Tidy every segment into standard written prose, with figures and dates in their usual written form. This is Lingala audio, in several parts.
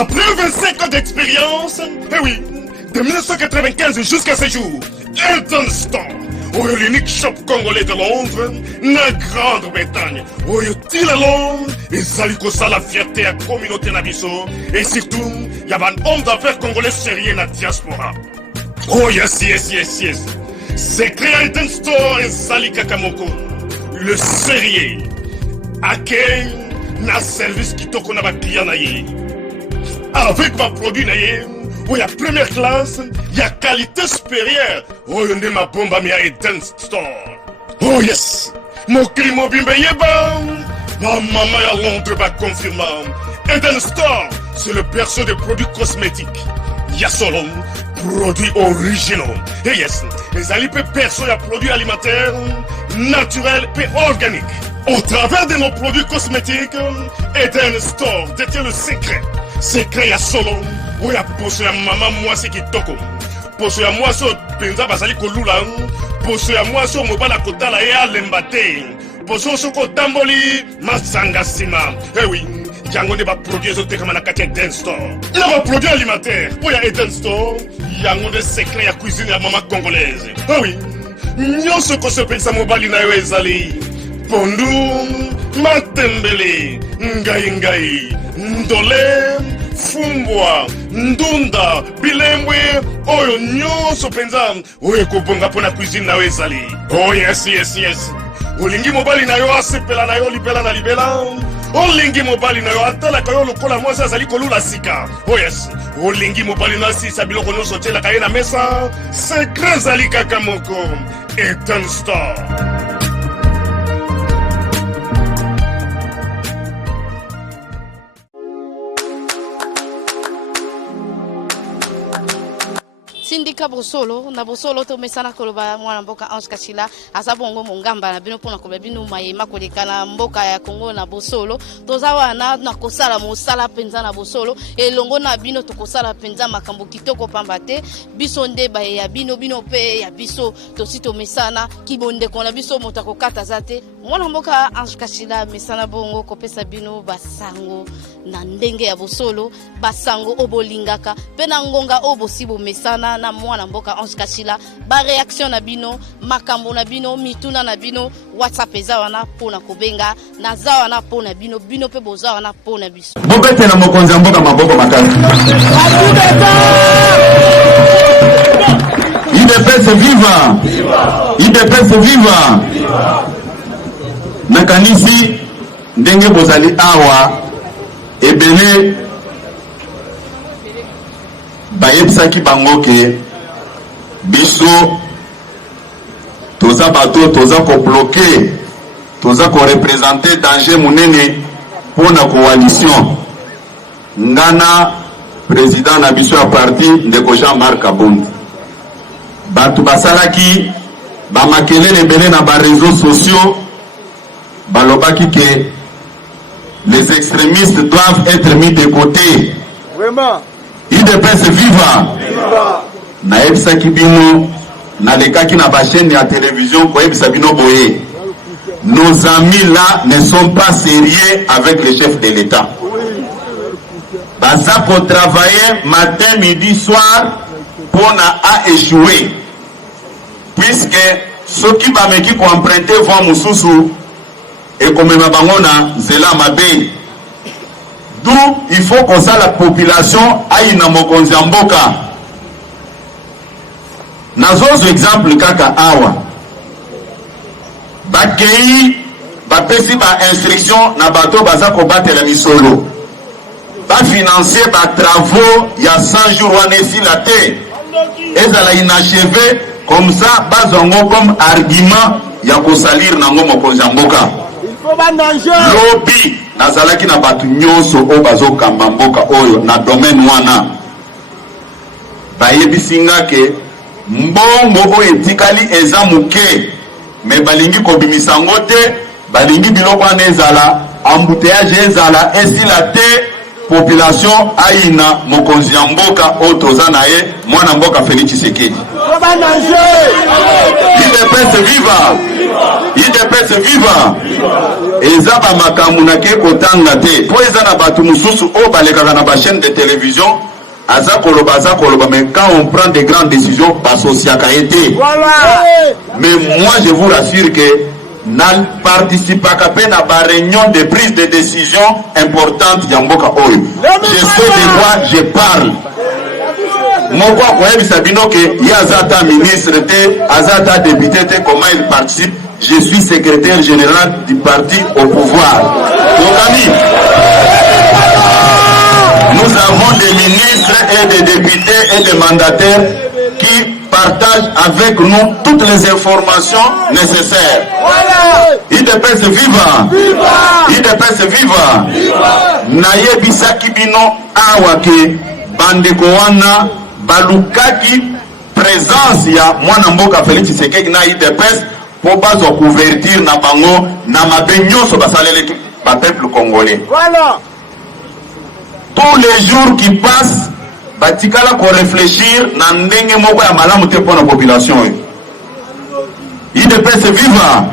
Après 25 ans d'expérience, eh oui, de 1995 jusqu'à ce jour, Elton Store, l'unique shop congolais de Londres, na Grande-Bretagne, il est Londres, et Zaliko ça la fierté à la communauté nabiso, et surtout, il y a un homme d'affaires congolais sérieux dans la diaspora. Oh yes. C'est créé Elton Store et Zalika Kamoko, le sérieux, à quel na service qui toko na ba client na ye. Avec ma produit na ye, il y a première classe, il y a qualité supérieure. Oh, il y a ma bombe à Elton Store. Oh yes, mon climat bimbe yeba. Ma maman à Londres va confirmer. Elton Store, c'est le berceau des produits cosmétiques. Il y a solo produits originaux. Et yes, les alipes perso et produits alimentaires, naturels et organiques. Au travers de nos produits cosmétiques, Elton Store détient le secret. Secret ya solo, où ya poso ya maman moi c'est qui toko. Poso ya moi so penza basali kolula, poso ya moi so mobala kotala ya lembate. Poso so ko tamboli masanga sima. Eh oui, yango ne ba produits zo tekama na kati Elton Store. Na ba produits alimentaires, où ya Elton Store, yango de secret ya cuisine ya maman congolaise. Eh oui, nyonso ko so pensa mobali na yo ezali. Pondu, matembele, ngai, ndole, fumbwa, ndunda, bilembwe, oyo nyonso penza, oyo kobonga pona cuisine na ezali. Oh yes. Olingi mobali na yo asepela na yo libela na libela. Olingi mobali na yo atala ka yo lokola mwasi azali kolula sika. Oh yes. Olingi mobali na sisa biloko nyonso tiela ka ye na mesa. Secret zali kaka moko. Elton Store. Sindika Bosolo, na Bosolo to mesana koloba mwana mboka Ange Kachila, azabongo mongamba na bino pona koba bino mayema koleka na mboka ya Kongo na Bosolo, tozawa na kosala mosala penza na Bosolo, elongo na bino tokosala penza makambo kitoko pambate, biso ndeba ya bino pe ya biso tosito mesana kibonde kona biso motako kata zate, mwana mboka Ange Kachila mesana bongo kopesa bino basango na ndenge ya Bosolo, basango obolingaka, pena ngonga obosibo mesana na mwana mboka Ange Kachila, ba réaction na bino, makambo na bino, mituna na bino, WhatsApp eza wana pona kobenga, na za wana pona bino pe boza wana pona biso. Bobete na mokonzi mboka maboko makali. IDPS viva! IDPS viva! Nakanisi ndenge bozali awa ebele bayebisaki bango ke biso toza bato toza ko bloquer toza ko représenter danger munene pona coalition ngana président na biso ya parti ndeko Jean-Marc Kabund bato basalaki bamakelele ebele na ba réseaux sociaux balobaki ke les extrémistes doivent être mis de côté. Vraiment. IDPS viva. Na ebisa kibino na lekaki na ba chaîne ya télévision ko ebisa bino boye. Nos amis là ne sont pas sérieux avec le chef de l'État. Baza ko travailler matin, midi, soir pour na échouer. Puisque ceux qui va meki ko emprunter vont mususu et comme ma bangona zela mabe. D'où il faut qu'on sache la population aille na mokonzi mboka. Nazo exemple kaka awa. Bakei ba pesi ba instruction na bato baza ko batela misolo. Ba financer ba travaux il y a 100 jours on est sur la terre. Ezala inachevé comme ça bazongo comme argument ya ko salir na ngo mokonzi mboka. Lobby nazalaki na batu nyonso o bazokamba mboka oyo na domaine wana bayebisinga ke mbongo oyo etikali eza muke me balingi kobimisa ngo te balingi biloko wana ezala embouteillage ezala esila te population aina mokonzi ya mboka otoza na ye mwana mboka Félix Tshisekedi. IDPS viva eza ba makamu na ke kotanga te po eza na batu mususu o balekaka na ba chaîne de télévision aza koloba mais quand on prend de grandes décisions basosiaka été. Mais moi je vous rassure que na participaka pe na ba réunion de prise de décision importante ya mboka oyo. Je sais de quoi je parle. Moko akoyebisa bino ke ya azata ministre te azata député te comment il participe. Je suis secrétaire général du parti au pouvoir. Donc amis, nous avons des ministres et des députés et des mandataires qui partagent avec nous toutes les informations nécessaires. IDPS viva! IDPS viva! Nayebisaki bino awake bandeko wana balukaki présence ya mwana mboka Félix Tshisekedi na IDPS pour bazo couverture na bango na mabenyo so basalele ba peuple congolais. Voilà. Tous les jours qui passent batikala ko réfléchir na ndenge moko ya malamu te pour la population. IDPS viva.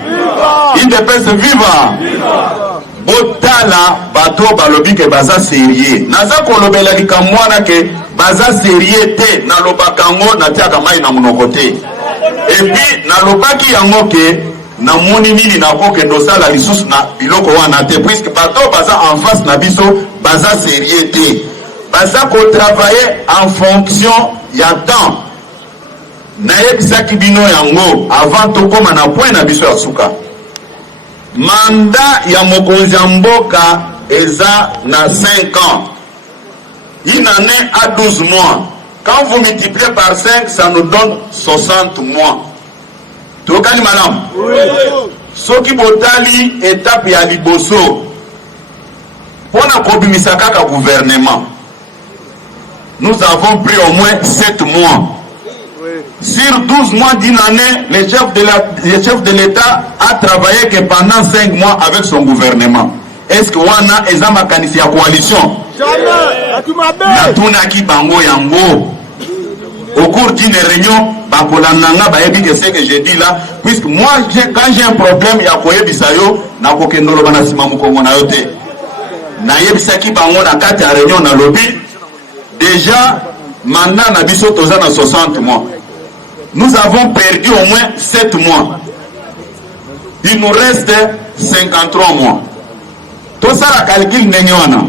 IDPS viva. Botala bato balobi ke baza sérieux. Naza ko lobela likamwana ke baza sérieux te na lobakango na tiaka mai na munoko te. Et puis nalobaki yango ke na moni nini na koke ndosala lisusu na biloko wana te puisque bato baza en face na biso baza sérieux te baza ko travailler en fonction ya temps na yebisaki bino yango avant tokoma na point na biso ya suka mandat ya mokonzi ya mboka eza na 5 ans une année à 12 mois. Quand vous multipliez par 5, ça nous donne 60 mois. Tokani madame? Oui. Soki botali étape ya liboso. Pona kobimisa kaka gouvernement. Nous avons pris au moins 7 mois. Oui. Sur 12 mois d'une année, le chef de l'État a travaillé que pendant 5 mois avec son gouvernement. Est-ce que wana eza makanisi ya coalition? Natunaki bango yango. Au cours d'une réunion, bakolananga bayebi que c'est que j'ai dit là, puisque moi quand j'ai un problème ya koyebisayo na kokendolo bana sima mukongo na yote. Na yebisaki bango na kati ya réunion na lobby. Déjà mandat na biso toza na 60 mois. Nous avons perdu au moins 7 mois. Il nous reste 53 mois. Tout ça la calcul ndenge wana.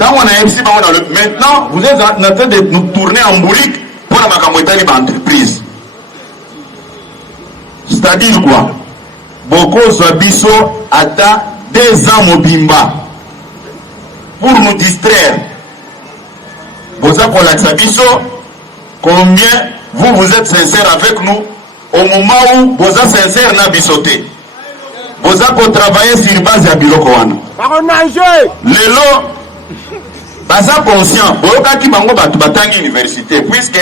Maintenant, vous êtes en train de nous tourner en bourrique pour la makamotali entreprise. C'est-à-dire quoi? Beaucoup Zabiso attend 2 ans mobimba pour nous distraire. Vous avez combien vous êtes sincère avec nous au moment où vous êtes sincère na bisoté. Vous avez travaillé sur base ya biloko wana. Lelo baza conscient boyokaki bango bato batangi université puisque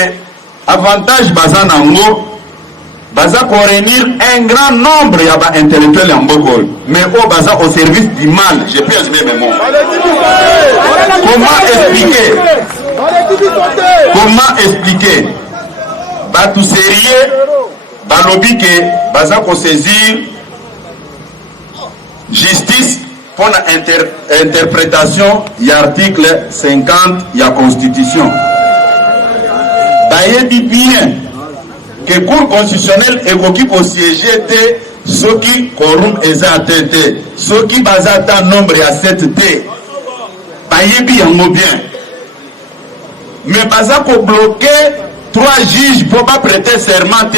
avantage baza nango baza ko réunir un grand nombre ya ba intellectuels en Bogol mais au baza au service du mal. Je peux assumer mes mots. Comment expliquer bato sérieux balobi ke baza ko saisir justice pour l'interprétation de l'article 50 de la Constitution. Bayebi bien que le Cour constitutionnelle est au siège de ceux qui corrompent les ATT, ceux qui basent un nombre à 7T. Bayebi yango bien. Mais baza ko bloquer 3 juges pour pas prêter serment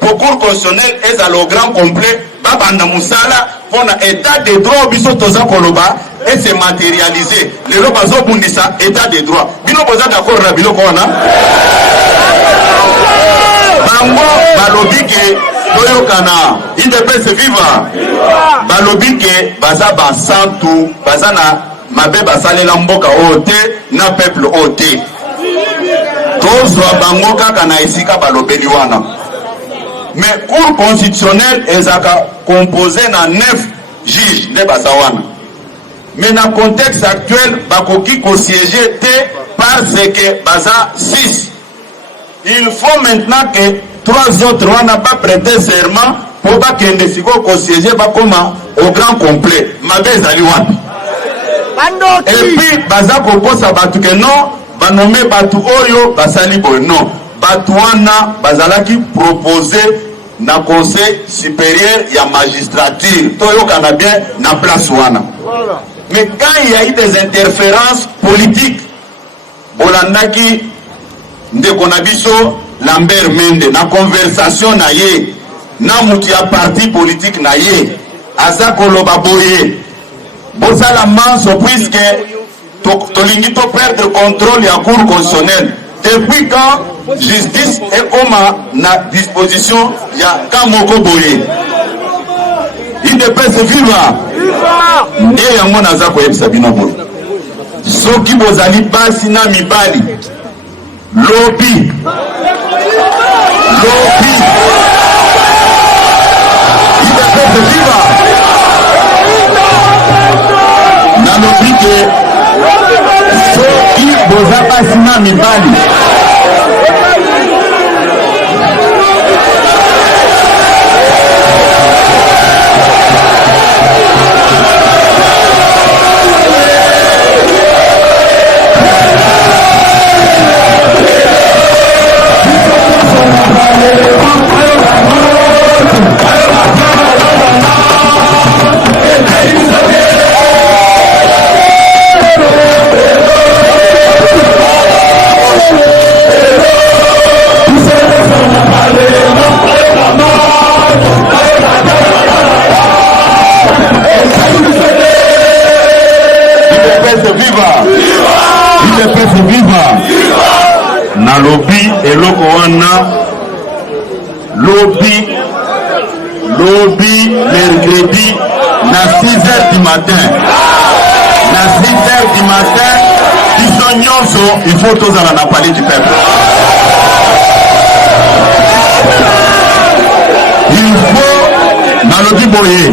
pour le Cour constitutionnelle est à le grand complet. Babanda Moussala pour l'état de droit biso toza koloba et se matérialiser le lobazo bundisa état de droit bino boza d'accord na biloko wana bango balobi ke toyokana IDPS viva balobi ke baza basantu baza na mabe basalela mboka oyo te na peuple oyo te tozwa bango kaka na esika balobeli wana. Mais Cour constitutionnelle est composée de 9 juges de Basawana. Mais dans le contexte actuel, bakoki ko siéger parce que baza 6. Il faut maintenant que 3 autres n'ont pas prêté serment pour pas qu'il ne soit ko siéger comme au grand complet. Mabez aliwapi. Et puis baza ko posa batu que non, ba nommer batu oyo basali boy non. Batu wana bazalaki proposer na conseil supérieur ya magistrature. Toyo kana bien na place wana. Mais quand il y a eu des interférences politiques, Bolandaki Ndekonabiso Lambert Mende, na conversation na ye, na mutia parti politique na ye, Azakolo Baboye, Bosala Manso, puisque Tolingi to perdre contrôle ya cour constitutionnelle. Depuis quand justice est comme na disposition ya Kamoko Boye. Il ne peut se vivre. Et yango naza koyebisa bino boye. Soki bozali basi na mibali. Lobby. Il ne peut se vivre. Na lobby que soki bozali basi na mibali. Na lobby eloko wana lobby mercredi na 6h du matin. Na 6h du matin, biso nyonso il faut tozala na palais du peuple. Il faut na lobby boye.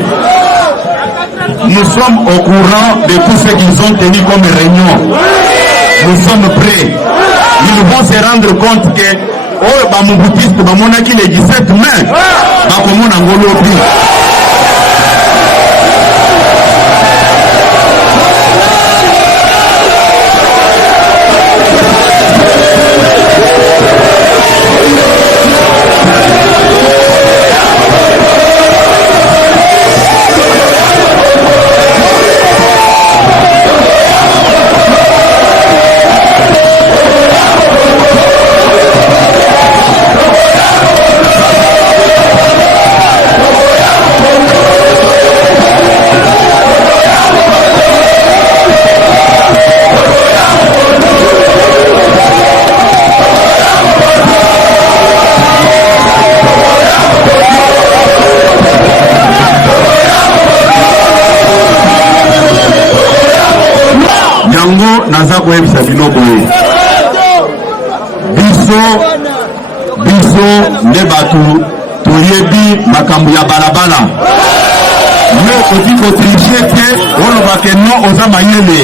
Nous sommes au courant de tout ce qu'ils ont tenu comme réunion. Nous sommes prêts. Ils vont se rendre compte que oh bamubutistes bamonaki les 17 mai bakomona ngolobi. Naza koyebisa bino boye biso nde batu toyebi makambo ya balabala yo oti kotriche te olobake no oza mayele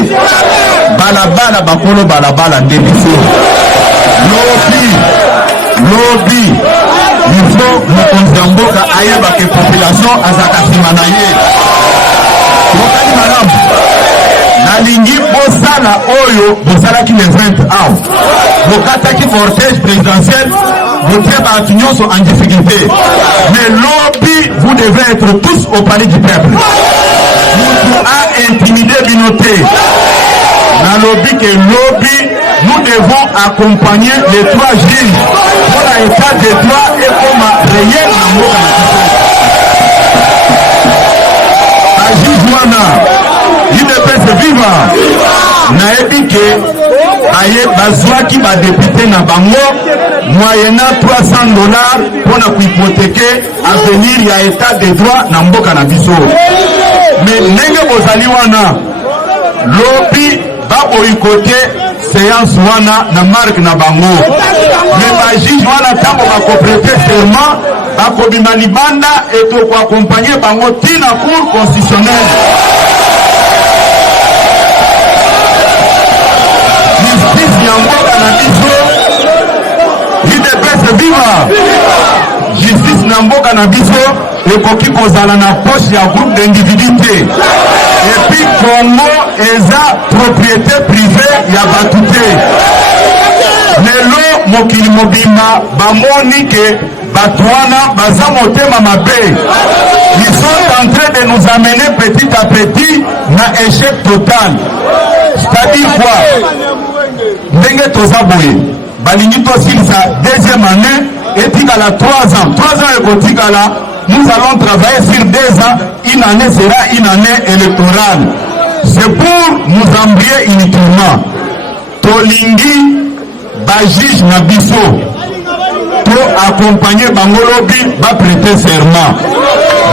balabala bakolo balabala nde biso lobi ifo mokonzi ya mboka ayebake population azaka nsima na ye okali malamu nalingi bosala oyo bosalaki le 20 ans bokataki cortège présidentiel votiez bato nyonso en difficulté mais lobby vous devez être tous au palais du peuple mutu a intimidé binoté na lobby que lobby nous devons accompagner les 3 juges pour l'état de droit et comme réel na mboka na juge wana il ne peut se vivre. Naebi ke aye bazwaki ba député na bango moyennant $300 pour na hypothéquer avenir ya état de droit na mboka na biso. Mais ndenge bozali wana lobi ba boycotté séance wana na marque na bango. Mais ba juge wana tango ba prêter serment ba kobima libanda et to ko accompagner bango tina cour constitutionnelle. justice Nyamboka na biso UDPS viva justice Nyamboka na biso ekoki kozala na poche ya groupe d'individu te et puis Congo eza propriété privée ya batu te lelo mokili mobimba bamoni ke batu wana baza motema mabe. Ils sont en train de nous amener petit à petit na échec total. C'est-à-dire quoi? Ndenge toza boye balingi tosilisa deuxième année etikala 3 ans. 3 ans ekotikala, nous allons travailler sur 2 ans. Une année sera une année électorale. C'est pour nous embrouiller inutilement. Tolingi bajuge na biso pour accompagner Bangolobi va prêter serment.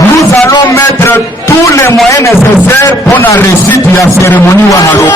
Nous allons mettre tous les moyens nécessaires pour la réussite de la cérémonie Wahalo.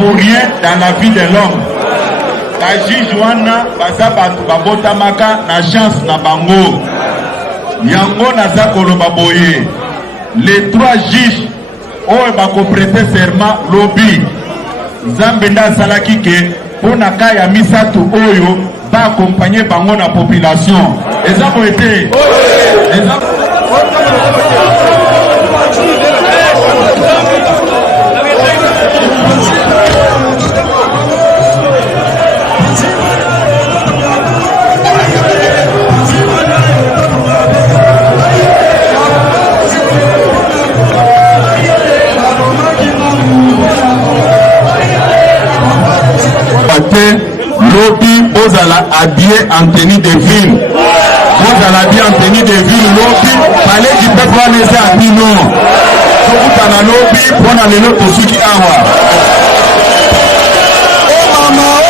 pour rien dans la vie de l'homme. La juge wana baza batu babotamaka na chance na bango. Yango naza koloba boye. Les 3 juges oyo bako prêter serment lobi. Nzambe nda salaki ke pona kaya misatu oyo ba accompagner bango na population. Ezabo ete. Lobby, vous allez habiller en tenue de ville. Vous allez habiller en tenue de ville. Lobby, palais du peuple va laisser à Pino. Vous allez lobby, pour aller l'autre sous qui a. Oh maman,